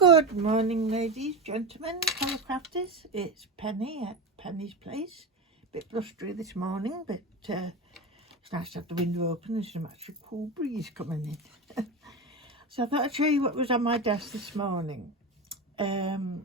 Good morning, ladies, gentlemen, fellow crafters. It's Penny at Penny's Place. A bit blustery this morning, but it's nice to have the window open. There's some actually cool breeze coming in. So I thought I'd show you what was on my desk this morning. Everyone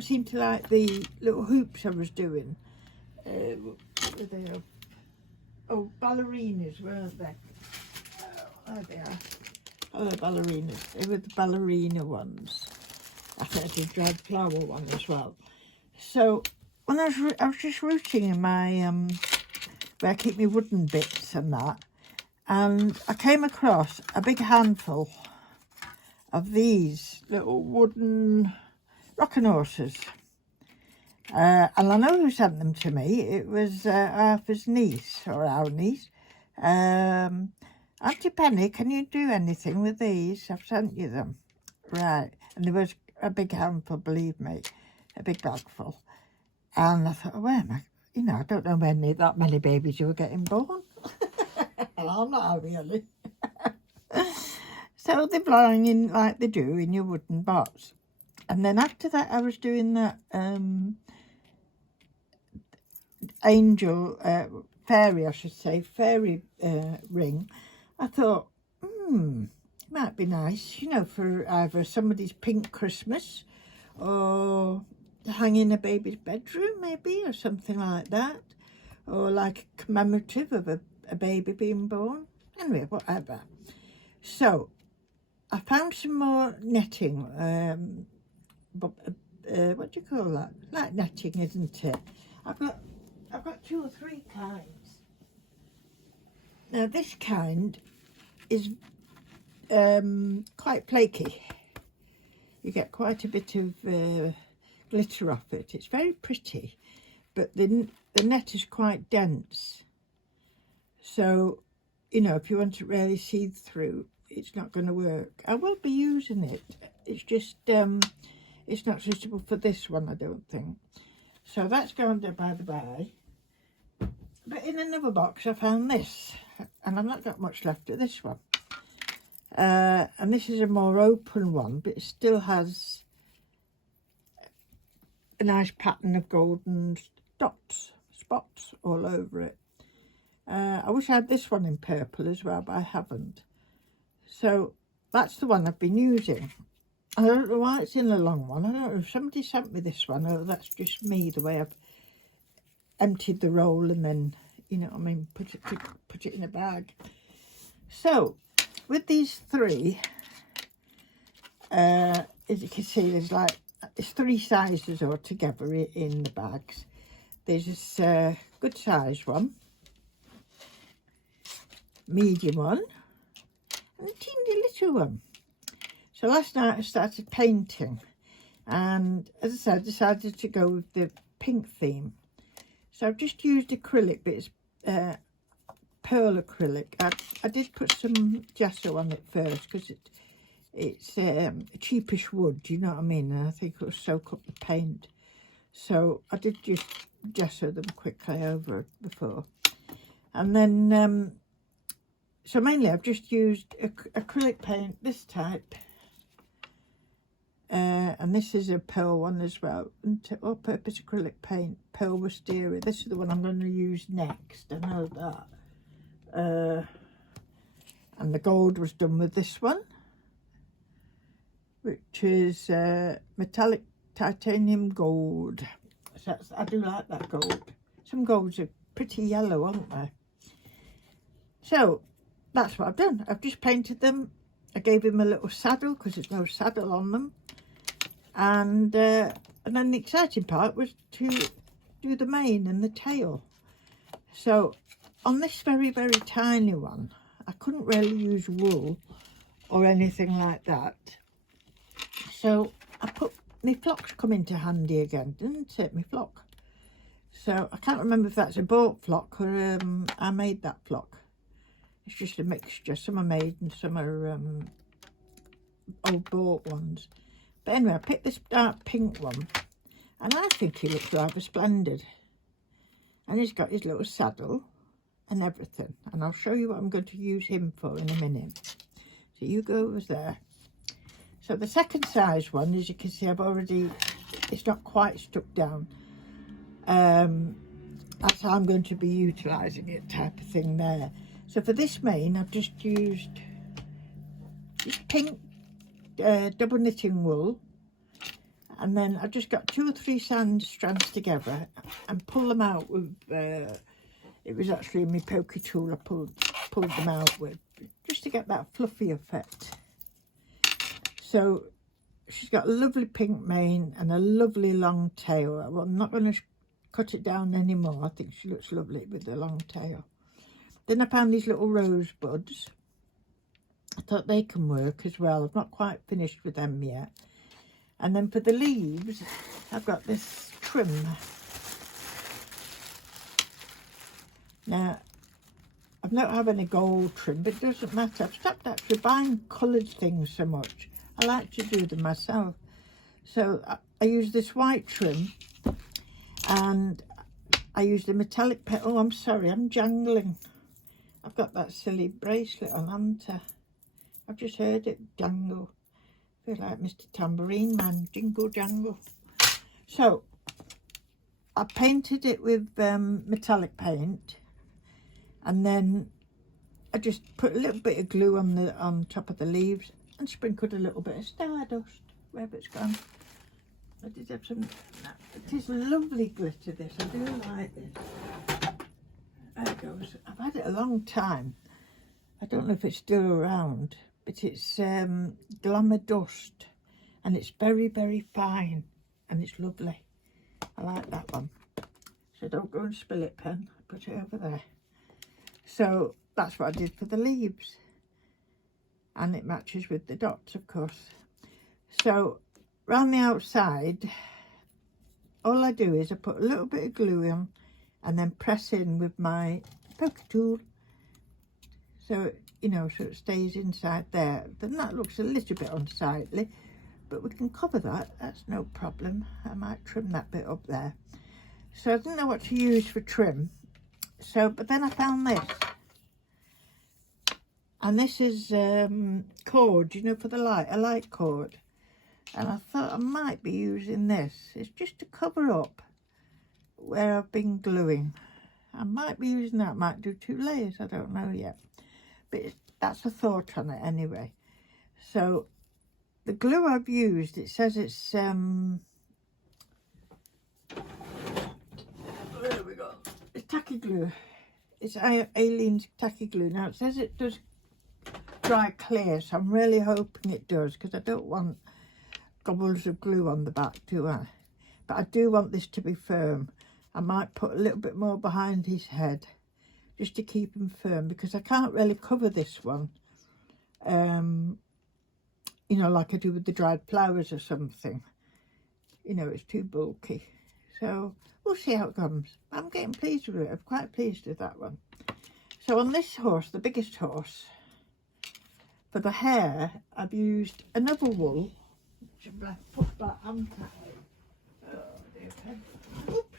seemed to like the little hoops I was doing. What were they? Oh, ballerinas, weren't they? Oh, there they are. Oh, the ballerinas. They were the ballerina ones. I think I did dried flower one as well. So when I was just rooting in my where I keep my wooden bits and that, and I came across a big handful of these little wooden rocking horses. And I know who sent them to me. It was Arthur's niece, or our niece. Auntie Penny, can you do anything with these? I've sent you them. Right. And there was a big handful, believe me, a big bag full. And I thought, where am I? You know, I don't know that many babies you were getting born. Well, I'm not having any. So they're lying in like they do in your wooden box. And then after that, I was doing that fairy, I should say, fairy ring. I thought, might be nice, you know, for either somebody's pink Christmas or hang in a baby's bedroom, maybe, or something like that, or like a commemorative of a baby being born. Anyway, whatever. So I found some more netting. What do you call that? Like netting, isn't it? I've got 2 or 3 kinds. Now this kind is quite flaky. You get quite a bit of glitter off it. It's very pretty, but the net is quite dense. So, you know, if you want to really see through, it's not going to work. I will be using it. It's just, it's not suitable for this one, I don't think. So that's going there by the by. But in another box I found this, and I've not got much left of this one. And this is a more open one, but it still has a nice pattern of golden spots all over it. I wish I had this one in purple as well, but I haven't. So that's the one I've been using. I don't know why it's in a long one. I don't know if somebody sent me this one, or that's just me, the way I've emptied the roll and then, you know what I mean, put it in a bag. So with these 3, as you can see, there's 3 sizes altogether in the bags. There's this good size one, medium one, and a teeny little one. So last night I started painting, and as I said, I decided to go with the pink theme. So I've just used acrylic, but it's pearl acrylic. I did put some gesso on it first because it's a cheapish wood, you know what I mean? And I think it will soak up the paint. So I did just gesso them quickly over before. And then, so mainly I've just used acrylic paint, this type. And this is a pearl one as well, all-purpose acrylic paint, pearl wisteria. This is the one I'm going to use next, I know that. And the gold was done with this one, which is metallic titanium gold. So I do like that gold. Some golds are pretty yellow, aren't they? So that's what I've done. I've just painted them. I gave him a little saddle because there's no saddle on them. And then the exciting part was to do the mane and the tail. So on this very, very tiny one, I couldn't really use wool or anything like that. So I put my flocks come into handy again, didn't it? My flock. So I can't remember if that's a bought flock or I made that flock. It's just a mixture. Some are made and some are old bought ones. But anyway, I picked this dark pink one, and I think he looks rather splendid. And he's got his little saddle and everything. And I'll show you what I'm going to use him for in a minute. So you go over there. So the second size one, as you can see, it's not quite stuck down. That's how I'm going to be utilising it, type of thing there. So for this mane, I've just used this pink double knitting wool, and then I've just got 2 or 3 strands together and pull them out with, it was actually my pokey tool I pulled them out with, just to get that fluffy effect. So she's got a lovely pink mane and a lovely long tail. Well, I'm not going to cut it down anymore. I think she looks lovely with the long tail. Then I found these little rosebuds. I thought they can work as well. I've not quite finished with them yet. And then for the leaves, I've got this trim. Now, I've not had any gold trim, but it doesn't matter. I've stopped actually buying coloured things so much. I like to do them myself. So I use this white trim, and I use the metallic petal. Oh, I'm sorry, I'm jangling. I've got that silly bracelet on, haven't I? I've just heard it jangle. I feel like Mr. Tambourine Man, jingle jangle. So I painted it with metallic paint, and then I just put a little bit of glue on top of the leaves and sprinkled a little bit of stardust wherever it's gone. I did have some. It is lovely glitter, this. I do like this. There it goes. I've had it a long time. I don't know if it's still around, but it's Glamour Dust, and it's very, very fine, and it's lovely. I like that one. So don't go and spill it, pen. Put it over there. So that's what I did for the leaves, and it matches with the dots, of course. So around the outside, all I do is I put a little bit of glue on and then press in with my poker tool, so you know, so it stays inside there. Then that looks a little bit unsightly, but we can cover that. That's no problem. I might trim that bit up there. So I didn't know what to use for trim. So, but then I found this, and this is cord, you know, for the light, a light cord. And I thought I might be using this. It's just to cover up where I've been gluing. I might be using that, might do 2 layers, I don't know yet. But that's a thought on it anyway. So the glue I've used, it says it's, there we go. It's tacky glue. It's Aleene's tacky glue. Now it says it does dry clear, so I'm really hoping it does, because I don't want gobbles of glue on the back, do I? But I do want this to be firm. I might put a little bit more behind his head just to keep him firm, because I can't really cover this one, you know, like I do with the dried flowers or something. You know, it's too bulky. So we'll see how it comes. I'm getting pleased with it. I'm quite pleased with that one. So on this horse, the biggest horse, for the hair, I've used another wool. Put that on. Oh dear. Oops.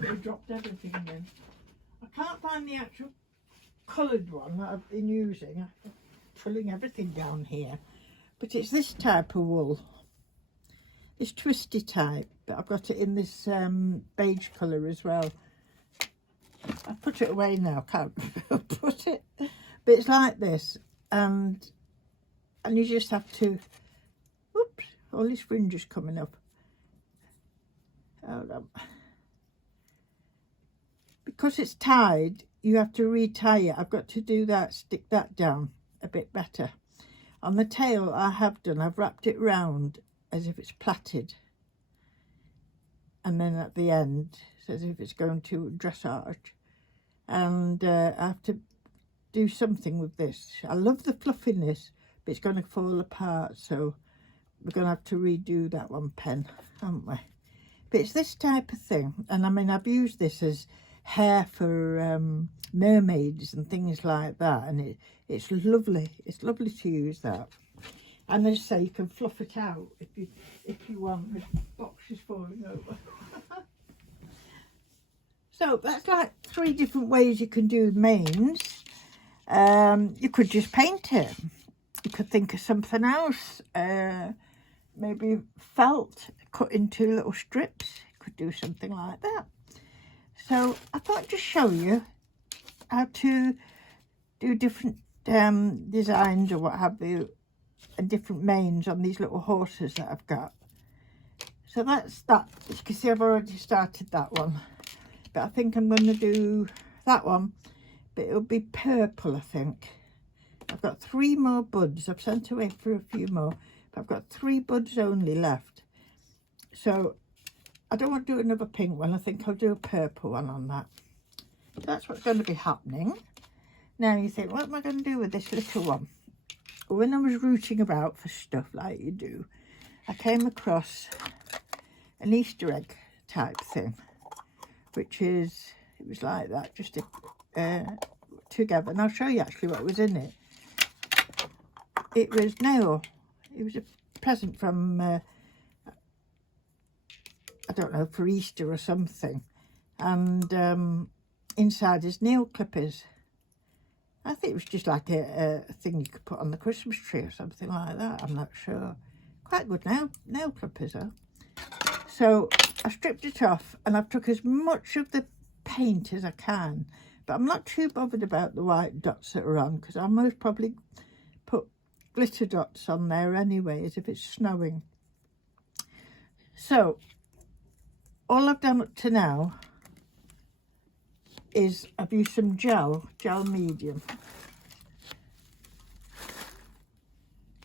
I dropped everything then. I can't find the actual coloured one that I've been using. I'm pulling everything down here. But it's this type of wool. It's twisty type, but I've got it in this beige colour as well. I put it away now, can't put it. But it's like this, and you just have to, oops, all these fringes coming up. Hold on. Because it's tied, you have to retie it. I've got to do that, stick that down a bit better. On the tail I have done, I've wrapped it round as if it's plaited. And then at the end, it's as if it's going to dressage. And I have to do something with this. I love the fluffiness, but it's going to fall apart. So we're going to have to redo that one, pen, aren't we? But it's this type of thing. And I mean, I've used this as hair for mermaids and things like that, and it's lovely. It's lovely to use that. And as I say, you can fluff it out if you want, with boxes falling over. So that's like 3 different ways you can do manes. You could just paint it. you could think of something else. Maybe felt cut into little strips. You could do something like that. So I thought I'd just show you how to do different designs or what have you, and different manes on these little horses that I've got. So that's that. As you can see, I've already started that one, but I think I'm going to do that one, but it'll be purple, I think. I've got 3 more buds. I've sent away for a few more, but I've got 3 buds only left. So I don't want to do another pink one. I think I'll do a purple one on that. So that's what's going to be happening. Now you think, what am I going to do with this little one? Well, when I was rooting about for stuff like you do, I came across an Easter egg type thing, which is, it was like that, just together. And I'll show you actually what was in it. It was nail. It was a present from, I don't know, for Easter or something. And inside is nail clippers. I think it was just like a thing you could put on the Christmas tree or something like that. I'm not sure. Quite good nail clippers, though. So I stripped it off and I've took as much of the paint as I can. But I'm not too bothered about the white dots that are on, because I'll most probably put glitter dots on there anyway, as if it's snowing. So all I've done up to now is I've used some gel medium.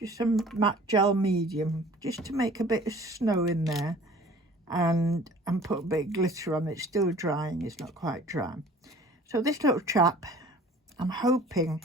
Just some matte gel medium, just to make a bit of snow in there, and put a bit of glitter on it. It's still drying, it's not quite dry. So this little chap, I'm hoping,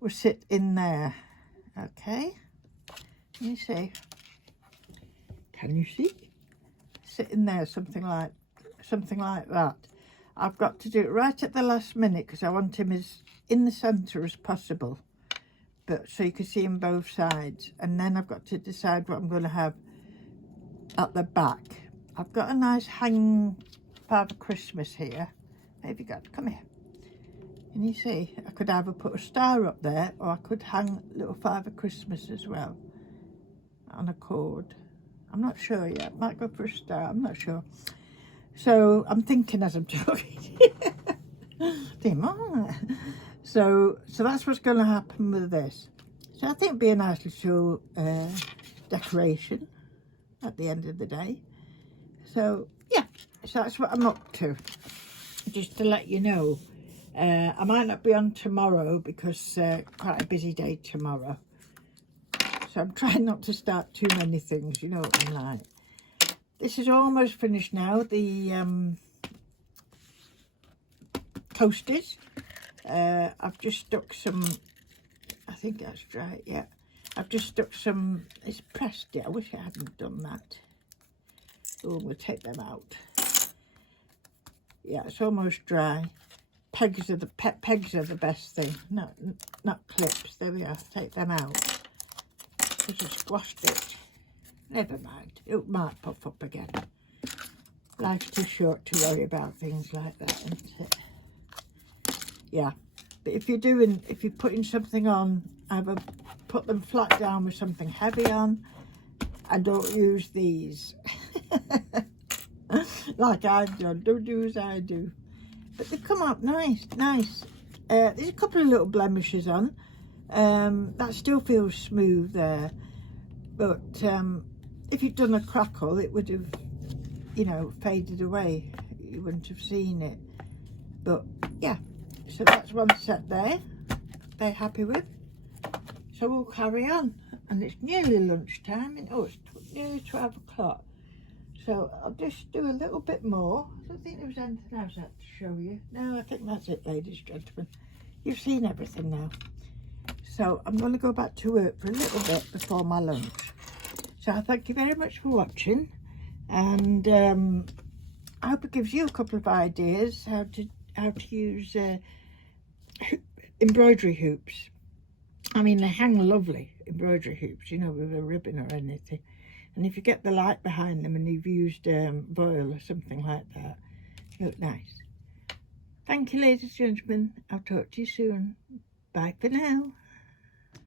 will sit in there. Okay, can you see? Can you see? Sit in there, something like that. I've got to do it right at the last minute because I want him as in the centre as possible, but so you can see him both sides. And then I've got to decide what I'm going to have at the back. I've got a nice hanging Father Christmas here. Maybe God, come here. Can you see? I could either put a star up there, or I could hang little Father Christmas as well on a cord. I'm not sure yet. Might go for a star. I'm not sure. So I'm thinking as I'm talking. So that's what's going to happen with this. So I think it'd be a nice little decoration at the end of the day. So yeah, so that's what I'm up to. Just to let you know, I might not be on tomorrow because quite a busy day tomorrow. So I'm trying not to start too many things, you know what I'm like. This is almost finished now, the coasters. I've just stuck some, I think that's dry, yeah. I've just stuck some, it's pressed it, I wish I hadn't done that. Oh, we'll take them out. Yeah, it's almost dry. Pegs are the best thing, not clips. There we are, take them out. Because I squashed it. Never mind, it might pop up again. Life's too short to worry about things like that, isn't it? Yeah, but if you're putting something on, either put them flat down with something heavy on, and don't use these. Like I've done, don't do as I do. But they come up nice. There's a couple of little blemishes on. That still feels smooth there. But if you'd done a crackle, it would have, you know, faded away. You wouldn't have seen it. But yeah, so that's one set there. They're happy with. So we'll carry on. And it's nearly lunchtime. And oh, it's nearly 12 o'clock. So I'll just do a little bit more. I don't think there was anything else I had to show you. No, I think that's it, ladies and gentlemen. You've seen everything now. So I'm going to go back to work for a little bit before my lunch. So I thank you very much for watching. And I hope it gives you a couple of ideas how to use embroidery hoops. I mean, they hang lovely, embroidery hoops, you know, with a ribbon or anything. And if you get the light behind them and you've used foil or something like that, they look nice. Thank you, ladies and gentlemen. I'll talk to you soon. Bye for now.